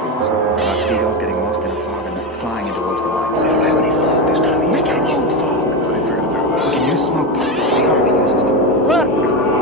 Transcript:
backwards. About seagulls getting lost in a fog and then flying towards the lights. We don't have any fog this time. Make our own fog. How do you figure to do that? We can use smoke bombs. See how we use them. Look!